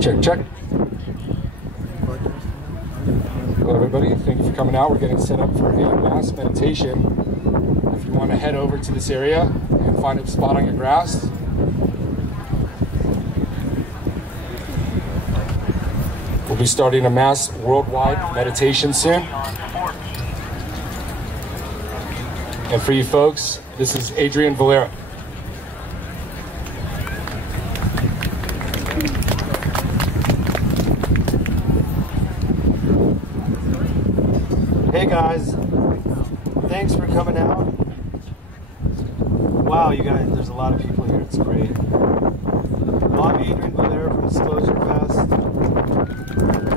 Check, check. Hello everybody, thank you for coming out. We're getting set up for a mass meditation. If you want to head over to this area and find a spot on your grass. We'll be starting a mass worldwide meditation soon. And for you folks, this is Adrian Valera. Hey guys, thanks for coming out. Wow, you guys, there's a lot of people here, it's great. Well, I'm Adrian Valera from Disclosure Fest.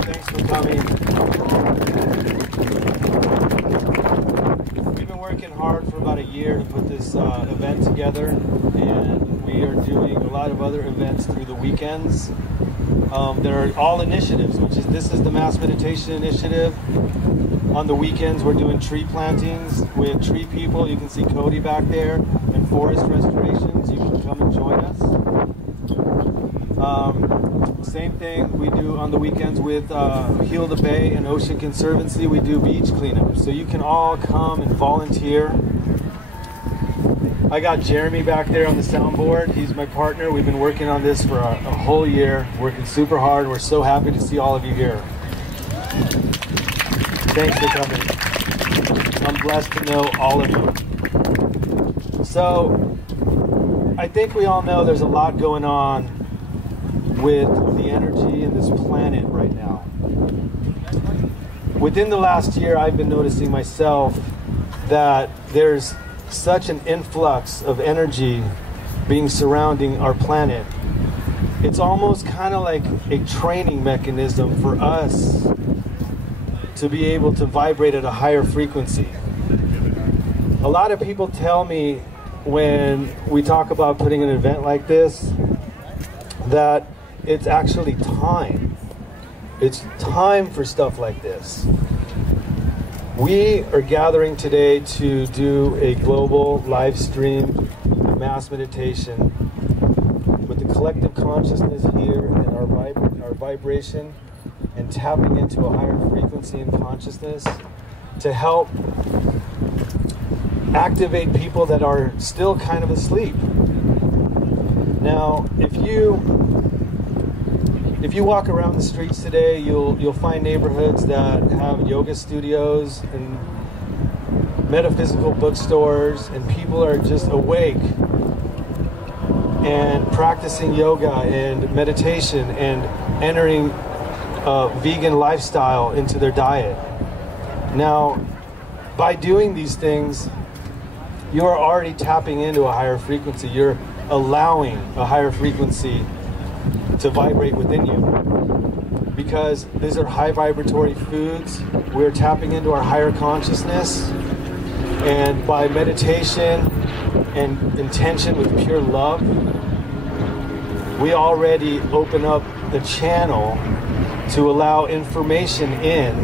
Thanks for coming. We've been working hard for about a year to put this event together, and we are doing a lot of other events through the weekends. There are all initiatives, this is the Mass Meditation Initiative. On the weekends, we're doing tree plantings with tree people. You can see Cody back there, and forest restorations. You can come and join us. Same thing we do on the weekends with Heal the Bay and Ocean Conservancy. We do beach cleanups. So you can all come and volunteer. I got Jeremy back there on the soundboard. He's my partner. We've been working on this for a whole year, working super hard. We're so happy to see all of you here. Thanks for coming. I'm blessed to know all of you. So, I think we all know there's a lot going on with the energy in this planet right now. Within the last year, I've been noticing myself that there's such an influx of energy being surrounding our planet. It's almost kind of like a training mechanism for us to be able to vibrate at a higher frequency. A lot of people tell me when we talk about putting an event like this that it's actually time. It's time for stuff like this. We are gathering today to do a global live stream mass meditation with the collective consciousness here and our vibration and tapping into a higher frequency and consciousness to help activate people that are still kind of asleep. Now, if you walk around the streets today, you'll find neighborhoods that have yoga studios and metaphysical bookstores, and people are just awake and practicing yoga and meditation and entering vegan lifestyle into their diet. Now, by doing these things, you are already tapping into a higher frequency. You're allowing a higher frequency to vibrate within you, because these are high vibratory foods. We're tapping into our higher consciousness, and by meditation and intention with pure love, we already open up the channel to allow information in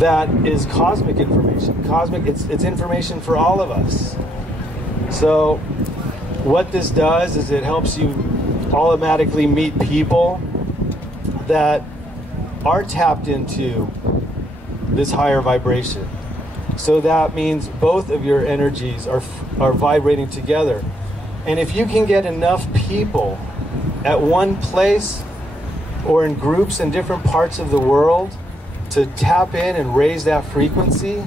that is cosmic information. It's information for all of us. So what this does is it helps you automatically meet people that are tapped into this higher vibration. So that means both of your energies are vibrating together. And if you can get enough people at one place or in groups in different parts of the world to tap in and raise that frequency,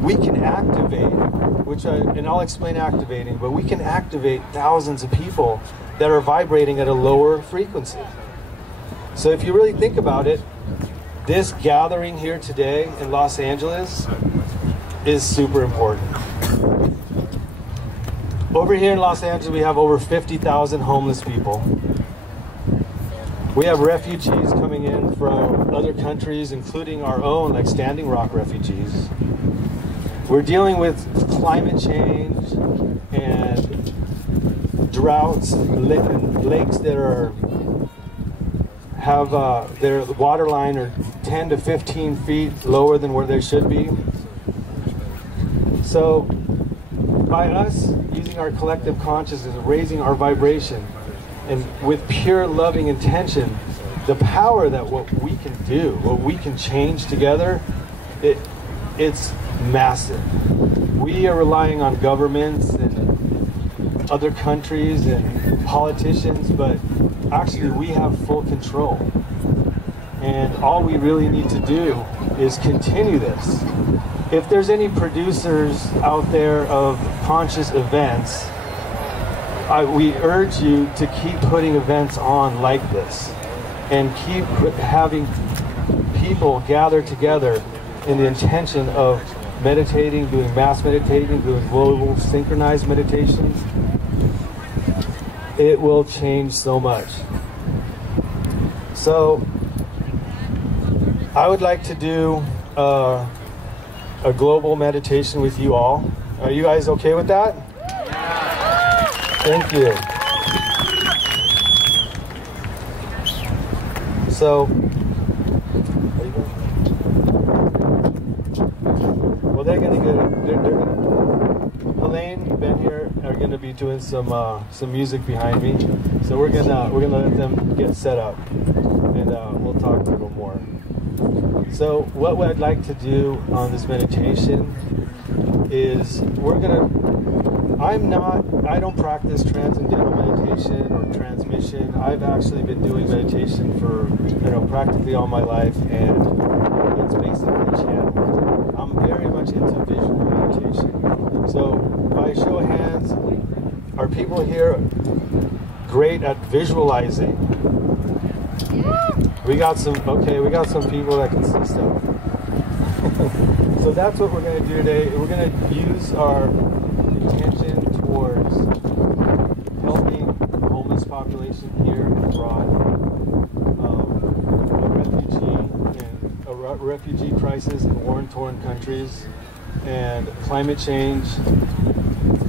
we can activate, and I'll explain activating, but we can activate thousands of people that are vibrating at a lower frequency. So if you really think about it, this gathering here today in Los Angeles is super important. Over here in Los Angeles, we have over 50,000 homeless people. We have refugees coming in from other countries, including our own, like Standing Rock refugees. We're dealing with climate change and droughts, lakes that have their water line are 10 to 15 feet lower than where they should be. So by us using our collective consciousness, raising our vibration, and with pure loving intention, the power that what we can do, what we can change together, it's massive. We are relying on governments and other countries and politicians, but actually we have full control. And all we really need to do is continue this. If there's any producers out there of conscious events, we urge you to keep putting events on like this and keep having people gather together in the intention of meditating, doing mass meditating, doing global synchronized meditations. It will change so much. So I would like to do a global meditation with you all. Are you guys okay with that? Thank you. So, well, they're gonna Elaine, Ben here are gonna be doing some music behind me. So we're gonna let them get set up, and we'll talk a little more. So what I'd like to do on this meditation is I don't practice transcendental meditation or transmission. I've actually been doing meditation for practically all my life, and it's basically channeled. I'm very much into visual meditation. So by show of hands, are people here great at visualizing? We got some people that can see stuff. So that's what we're going to do today. We're going to use our intention towards helping the homeless population here abroad, a refugee crisis in war-torn countries, and climate change,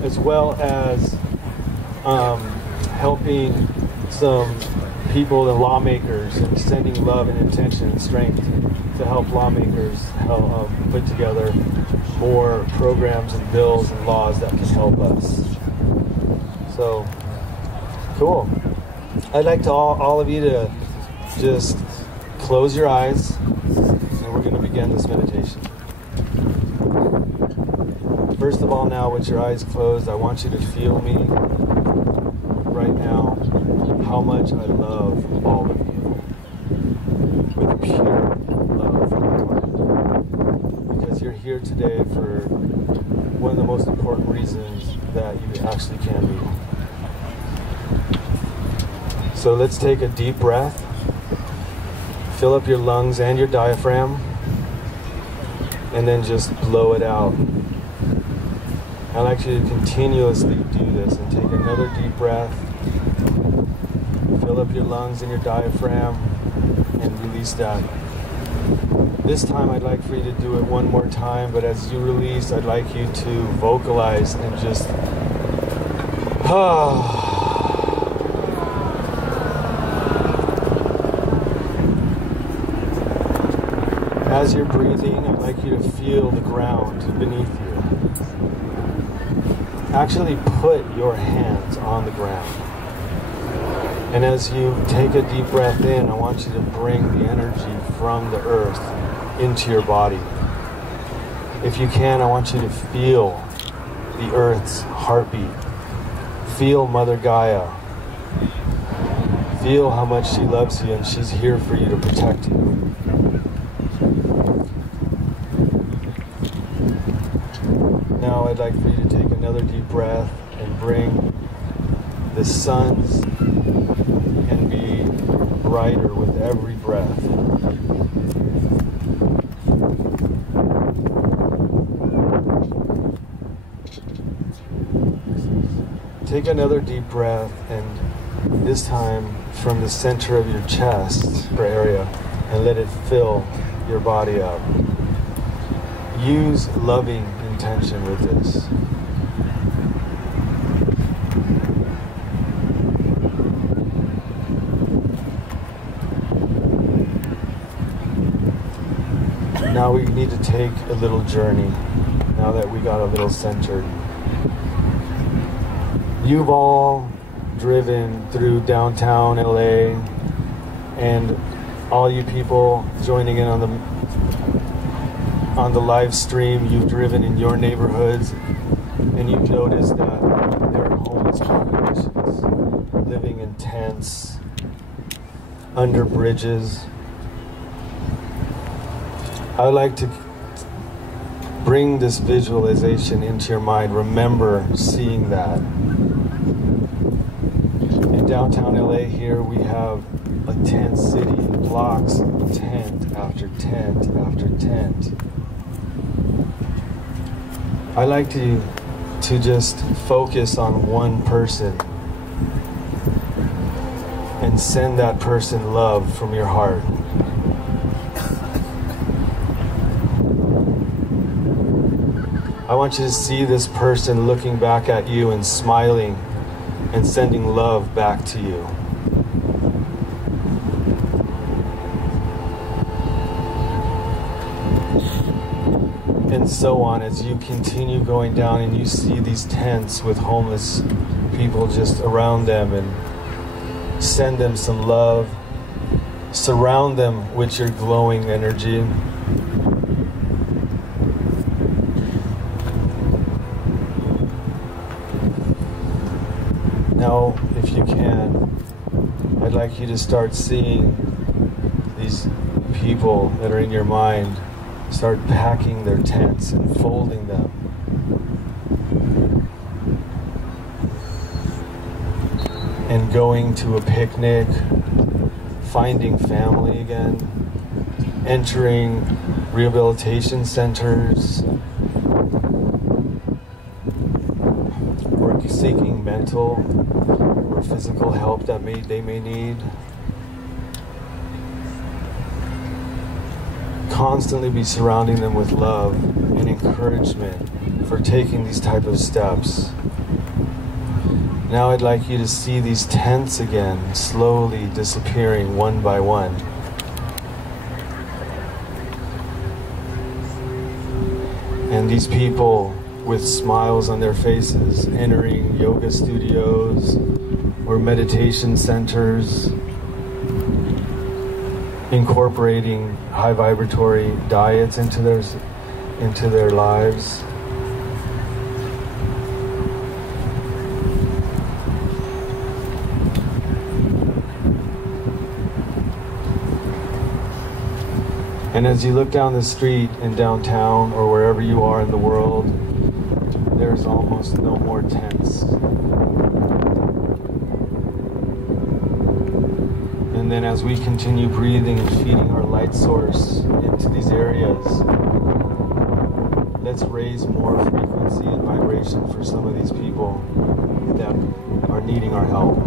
as well as helping some people and lawmakers, and sending love and intention and strength to help lawmakers put together more programs and bills and laws that can help us. So, cool. I'd like to all of you to just close your eyes, and we're going to begin this meditation. First of all, now with your eyes closed, I want you to feel me right now, how much I love all of you with pure love from my heart. Because you're here today for one of the most important reasons that you actually can be. So let's take a deep breath. Fill up your lungs and your diaphragm, and then just blow it out. I'd like you to continuously do this, and take another deep breath. Fill up your lungs and your diaphragm and release that. This time I'd like for you to do it one more time, but as you release, I'd like you to vocalize and just as you're breathing, I'd like you to feel the ground beneath you. Actually put your hands on the ground. And as you take a deep breath in, I want you to bring the energy from the earth into your body. If you can, I want you to feel the earth's heartbeat. Feel Mother Gaia. Feel how much she loves you, and she's here for you to protect you. Now I'd like for you to take another deep breath and bring the suns and be brighter with every breath. Take another deep breath, and this time from the center of your chest or area, and let it fill your body up. Use loving intention with this. Now we need to take a little journey, now that we got a little centered. You've all driven through downtown LA, and all you people joining in on the live stream, you've driven in your neighborhoods, and you've noticed that there are homeless populations living in tents, under bridges. I would like to bring this visualization into your mind. Remember seeing that. In downtown LA here, we have a tent city, blocks of tent after tent after tent. I like to just focus on one person and send that person love from your heart. I want you to see this person looking back at you and smiling and sending love back to you. And so on, as you continue going down and you see these tents with homeless people just around them, and send them some love, surround them with your glowing energy. Now, if you can, I'd like you to start seeing these people that are in your mind start packing their tents and folding them. And going to a picnic, finding family again, entering rehabilitation centers, or seeking mental or physical help that they may need. Constantly be surrounding them with love and encouragement for taking these type of steps. Now I'd like you to see these tents again, slowly disappearing one by one. And these people with smiles on their faces, entering yoga studios or meditation centers, incorporating high vibratory diets into their lives. And as you look down the street in downtown or wherever you are in the world, there's almost no more tents. And then as we continue breathing and feeding our light source into these areas, let's raise more frequency and vibration for some of these people that are needing our help.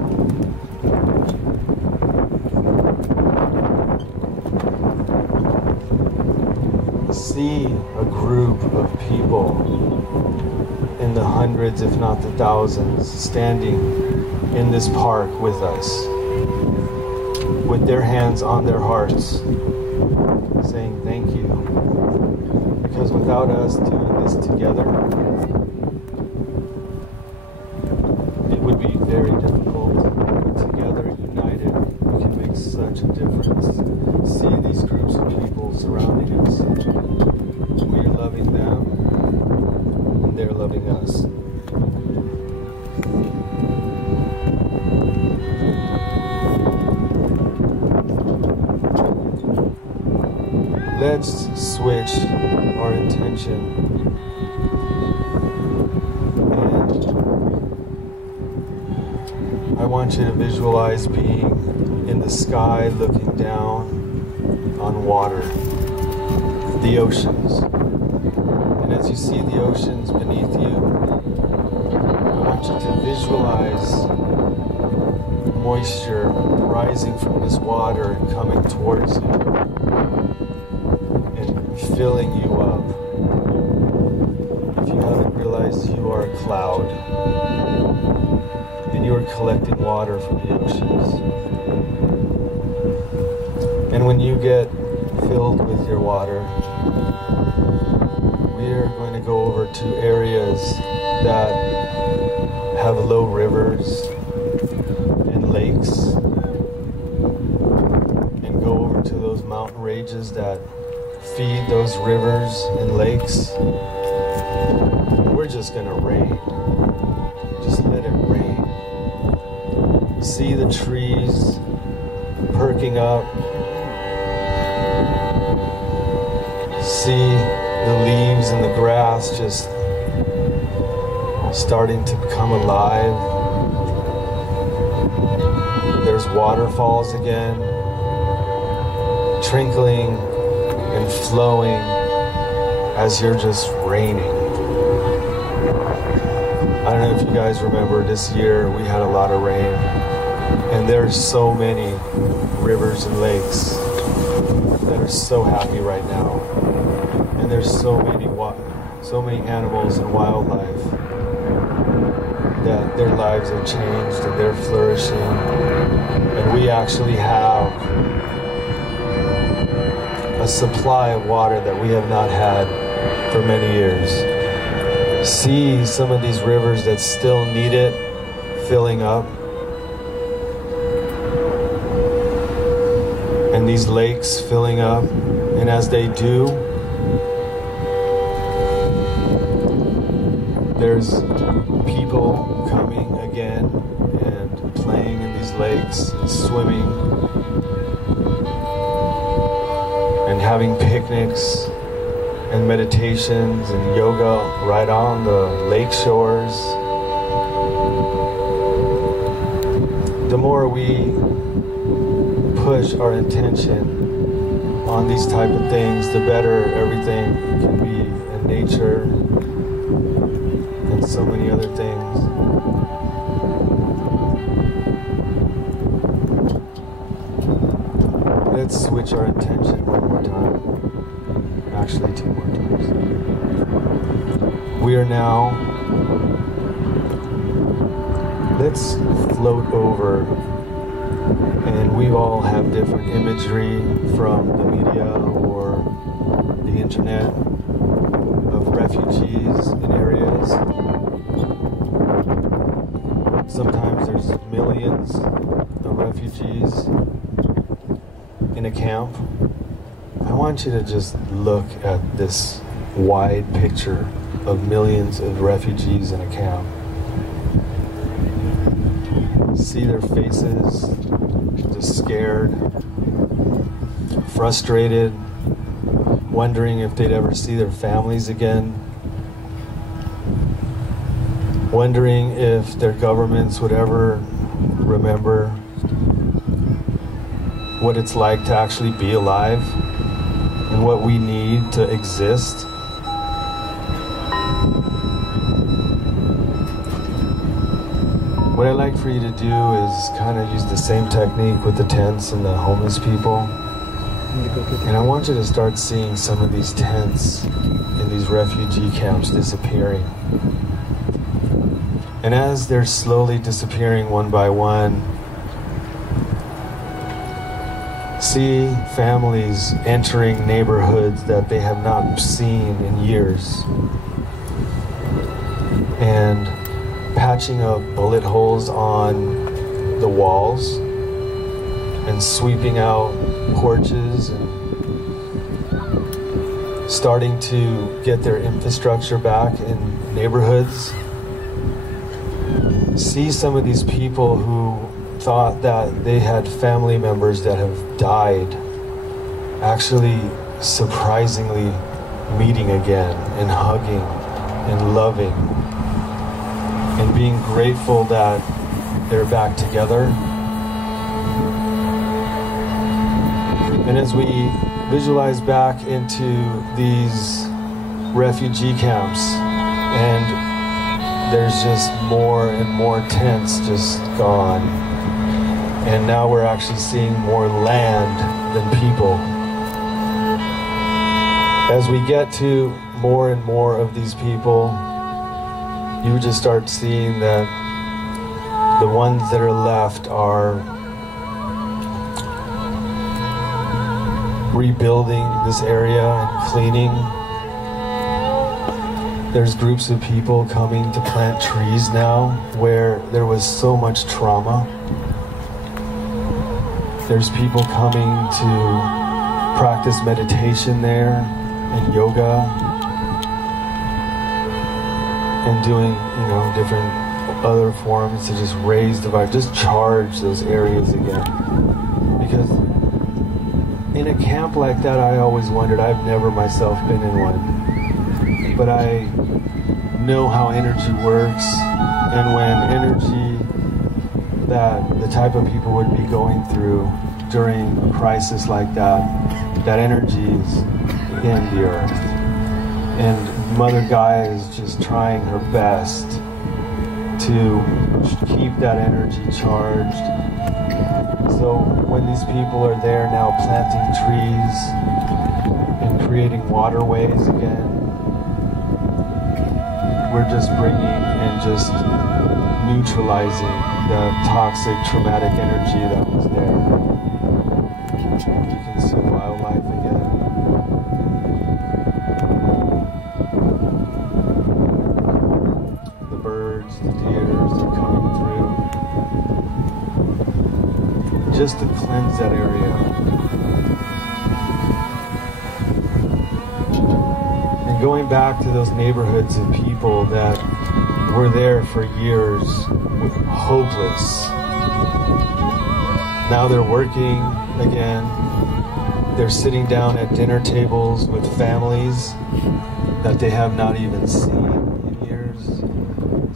See a group of people in the hundreds, if not the thousands, standing in this park with us, with their hands on their hearts, saying thank you. Because without us doing this together, it would be very difficult. But together, united, we can make such a difference. See these groups of people surrounding us. We are loving them, and they're loving us. Let's switch our intention and I want you to visualize being in the sky looking down on water, the oceans. And as you see the oceans beneath you, I want you to visualize moisture rising from this water and coming towards you and filling you up. If you haven't realized, you are a cloud and you are collecting water from the oceans. And when you get filled with your water, we are going to go over to areas that have low rivers, lakes and go over to those mountain ranges that feed those rivers and lakes. We're just gonna rain. Just let it rain. See the trees perking up. See the leaves and the grass just starting to become alive. There's waterfalls again, trickling and flowing as you're just raining. I don't know if you guys remember, this year we had a lot of rain, and there's so many rivers and lakes that are so happy right now, and there's so many animals and wildlife that their lives have changed and they're flourishing, and we actually have a supply of water that we have not had for many years. See some of these rivers that still need it filling up, and these lakes filling up, and as they do, there's people coming again and playing in these lakes, and swimming, and having picnics and meditations and yoga right on the lake shores. The more we push our intention on these type of things, the better everything can be in nature and so many other things. Let's switch our intention one more time. Actually, 2 more times. We are now, let's float over, and we all have different imagery from the media or the internet of refugees in areas. Sometimes there's millions of refugees in a camp. I want you to just look at this wide picture of millions of refugees in a camp. See their faces, just scared, frustrated, wondering if they'd ever see their families again, wondering if their governments would ever remember what it's like to actually be alive and what we need to exist. What I'd like for you to do is kind of use the same technique with the tents and the homeless people. And I want you to start seeing some of these tents in these refugee camps disappearing. And as they're slowly disappearing one by one, see families entering neighborhoods that they have not seen in years, and patching up bullet holes on the walls and sweeping out porches and starting to get their infrastructure back in neighborhoods. See some of these people who thought that they had family members that have died actually surprisingly meeting again and hugging and loving and being grateful that they're back together. And as we visualize back into these refugee camps, and there's just more and more tents just gone, and now we're actually seeing more land than people. As we get to more and more of these people, you just start seeing that the ones that are left are rebuilding this area and cleaning. There's groups of people coming to plant trees now where there was so much trauma. There's people coming to practice meditation there and yoga and doing, you know, different other forms to just raise the vibe, just charge those areas again. Because in a camp like that, I always wondered, I've never myself been in one, but I know how energy works, and when energy that the type of people would be going through during a crisis like that, that energy is in the earth. And Mother Gaia is just trying her best to keep that energy charged. So when these people are there now planting trees and creating waterways again, we're just bringing and just neutralizing the toxic, traumatic energy that was there. You can see wildlife again. The birds, the deers are coming through. Just to cleanse that area. And going back to those neighborhoods of people that were there for years, hopeless. Now they're working again. They're sitting down at dinner tables with families that they have not even seen in years.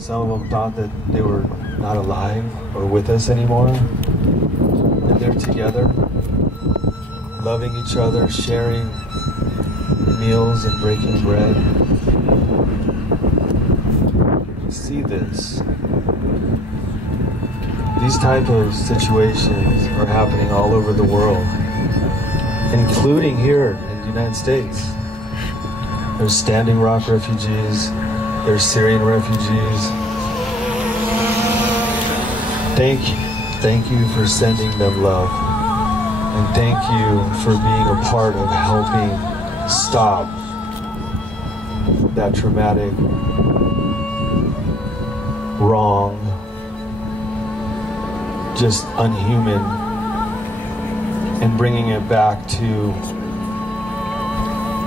Some of them thought that they were not alive or with us anymore. And they're together, loving each other, sharing meals and breaking bread. See this. These type of situations are happening all over the world, including here in the United States. There's Standing Rock refugees, there's Syrian refugees. Thank you for sending them love, and thank you for being a part of helping stop that traumatic, wrong, just unhuman, and bringing it back to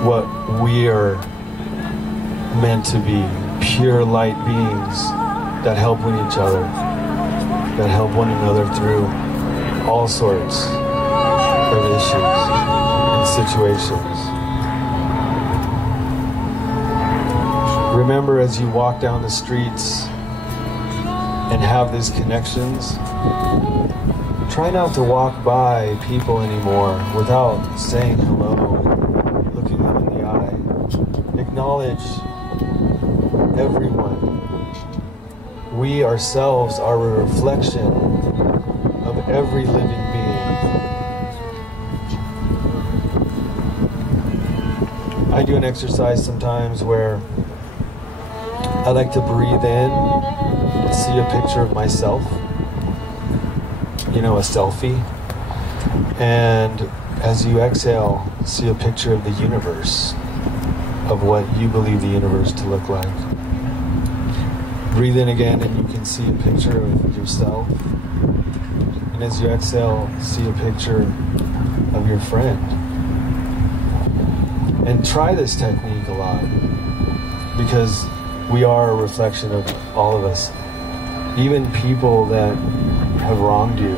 what we are meant to be, pure light beings that help with each other, that help one another through all sorts of issues and situations. Remember, as you walk down the streets and have these connections, try not to walk by people anymore without saying hello, looking them in the eye. Acknowledge everyone. We ourselves are a reflection of every living being. I do an exercise sometimes where I like to breathe in, see a picture of myself, you know, a selfie. And as you exhale, see a picture of the universe, of what you believe the universe to look like. Breathe in again and you can see a picture of yourself. And as you exhale, see a picture of your friend. And try this technique a lot, because we are a reflection of all of us. Even people that have wronged you,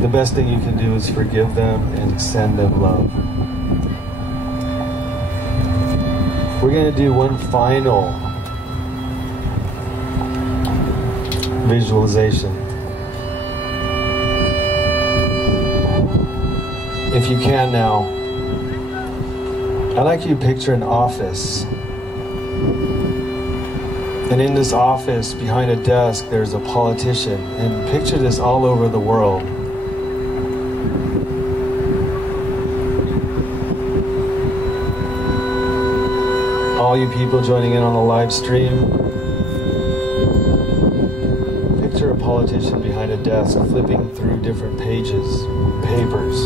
the best thing you can do is forgive them and send them love. We're going to do one final visualization. If you can now, I'd like you to picture an office. And in this office, behind a desk, there's a politician. And picture this all over the world. All you people joining in on the live stream, picture a politician behind a desk flipping through different pages, papers.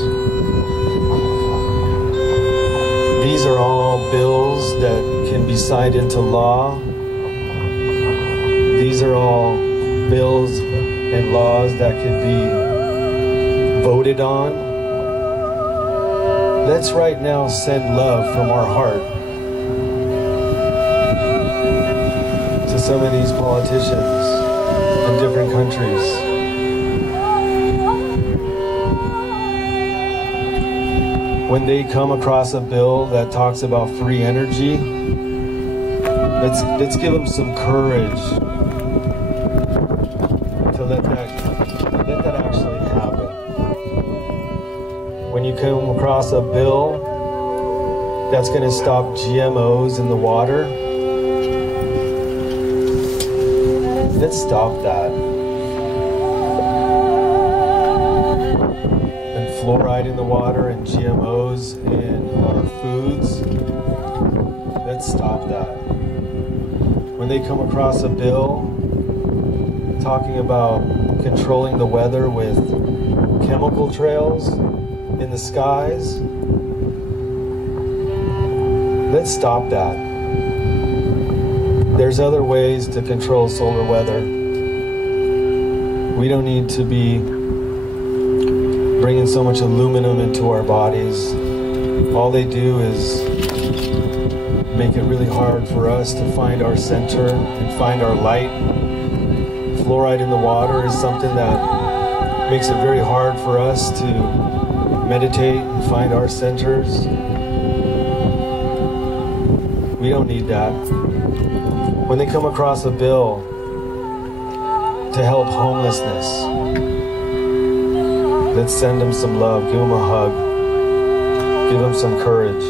These are all bills that can be signed into law. These are all bills and laws that could be voted on. Let's right now send love from our heart to some of these politicians in different countries. When they come across a bill that talks about free energy, let's give them some courage to let that actually happen. When you come across a bill that's going to stop GMOs in the water, let's stop that. And fluoride in the water and GMOs in our foods, let's stop that. When they come across a bill talking about controlling the weather with chemical trails in the skies, let's stop that. There's other ways to control solar weather. We don't need to be bringing so much aluminum into our bodies. All they do is make it really hard for us to find our center and find our light. Fluoride in the water is something that makes it very hard for us to meditate and find our centers. We don't need that. When they come across a bill to help homelessness, let's send them some love, give them a hug, give them some courage.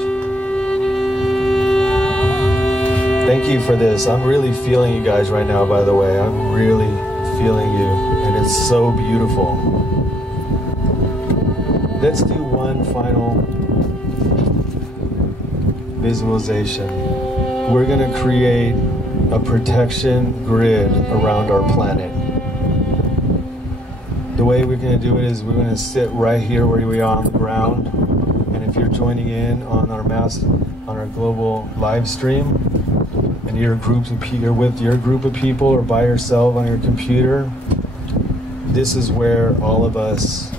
Thank you for this. I'm really feeling you guys right now, by the way. I'm really feeling you, and it's so beautiful. Let's do one final visualization. We're going to create a protection grid around our planet. The way we're going to do it is we're going to sit right here where we are on the ground, and if you're joining in on our global live stream, and you're with your group of people or by yourself on your computer, this is where all of us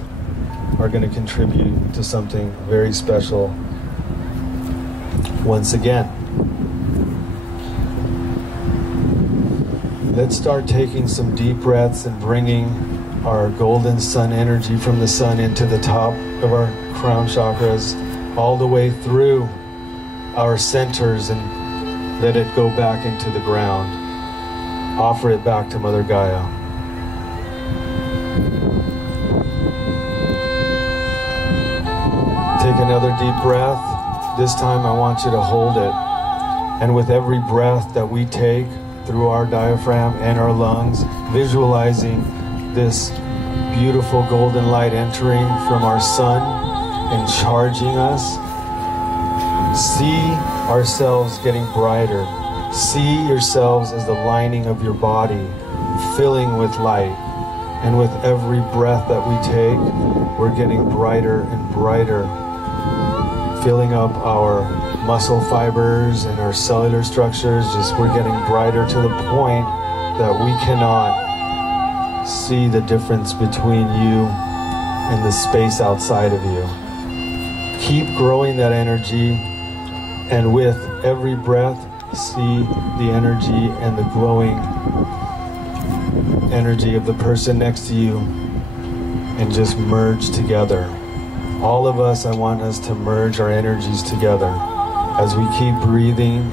are going to contribute to something very special once again. Let's start taking some deep breaths and bringing our golden sun energy from the sun into the top of our crown chakras, all the way through our centers, and let it go back into the ground. Offer it back to Mother Gaia. Take another deep breath. This time I want you to hold it. And with every breath that we take through our diaphragm and our lungs, visualizing this beautiful golden light entering from our sun and charging us, see ourselves getting brighter. See yourselves as the lining of your body filling with light. And with every breath that we take, we're getting brighter and brighter, filling up our muscle fibers and our cellular structures. We're getting brighter to the point that we cannot see the difference between you and the space outside of you. Keep growing that energy, and with every breath, see the energy and the glowing energy of the person next to you, and just merge together. All of us, I want us to merge our energies together as we keep breathing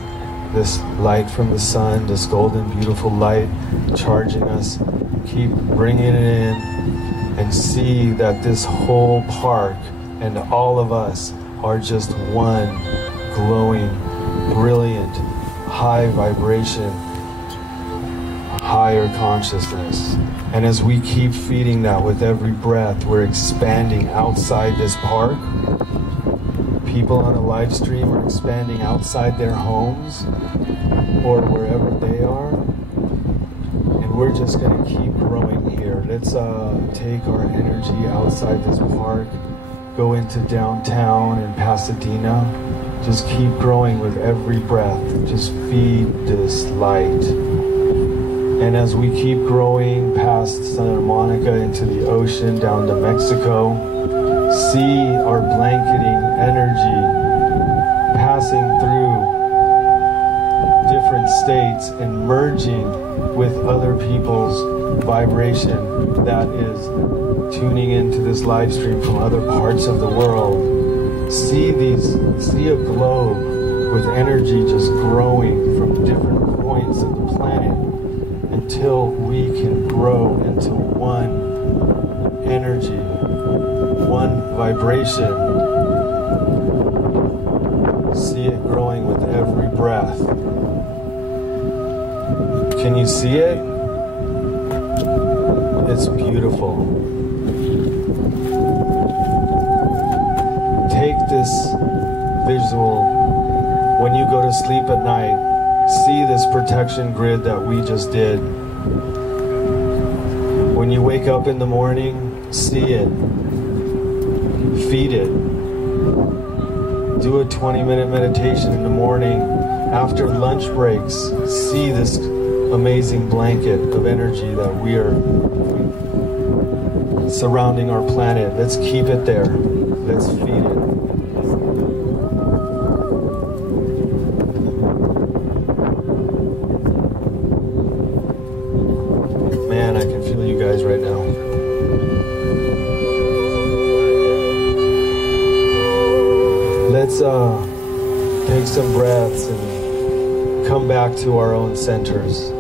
this light from the sun, this golden, beautiful light charging us. Keep bringing it in and see that this whole park and all of us are just one glowing, brilliant, high vibration, higher consciousness. And as we keep feeding that with every breath, we're expanding outside this park. People on a live stream are expanding outside their homes or wherever they are. And we're just going to keep growing here. Let's take our energy outside this park, go into downtown in Pasadena. Just keep growing with every breath. Just feed this light. And as we keep growing past Santa Monica into the ocean, down to Mexico, see our blanketing energy passing through different states and merging with other people's vibration that is tuning into this live stream from other parts of the world. See a globe with energy just growing from different points of the planet until we can grow into one energy, one vibration. See it growing with every breath. Can you see it? It's beautiful. Take this visual when you go to sleep at night. See this protection grid that we just did. When you wake up in the morning, see it. Feed it. Do a 20-minute meditation in the morning. After lunch breaks, see this amazing blanket of energy that we are surrounding our planet. Let's keep it there. Let's feed it. Man, I can feel you guys right now. Let's take some breaths and come back to our own centers.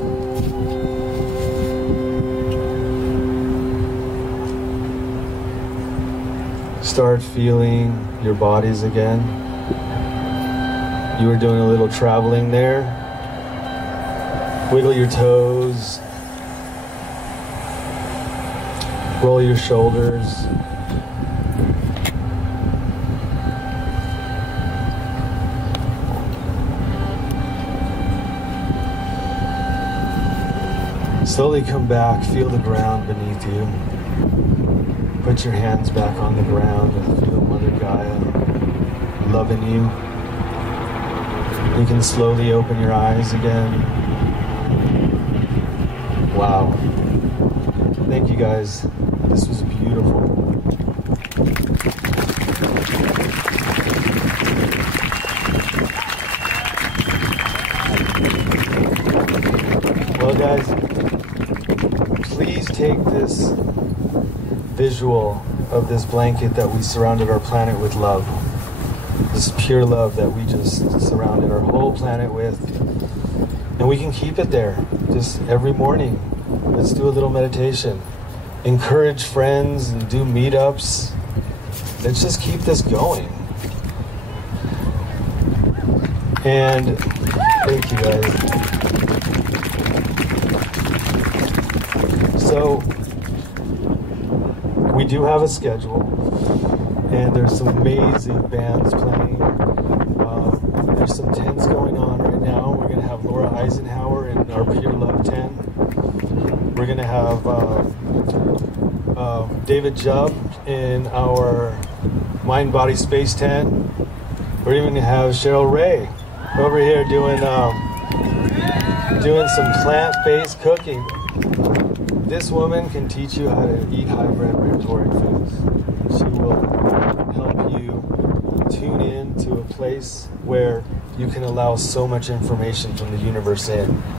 Start feeling your bodies again. You were doing a little traveling there. Wiggle your toes. Roll your shoulders. Slowly come back, feel the ground beneath you. Put your hands back on the ground and feel Mother Gaia loving you. You can slowly open your eyes again. Wow. Thank you guys. This was beautiful. Well guys, please take this visual of this blanket that we surrounded our planet with love. This pure love that we just surrounded our whole planet with. And we can keep it there just every morning. Let's do a little meditation. Encourage friends and do meetups. Let's just keep this going. And thank you guys. So we do have a schedule, and there's some amazing bands playing. There's some tents going on right now. We're going to have Laura Eisenhower in our Pure Love tent. We're going to have David Jubb in our Mind Body Space tent. We're even going to have Cheryl Ray over here doing some plant-based cooking. This woman can teach you how to eat high-bred rhetoric foods. She will help you tune in to a place where you can allow so much information from the universe in.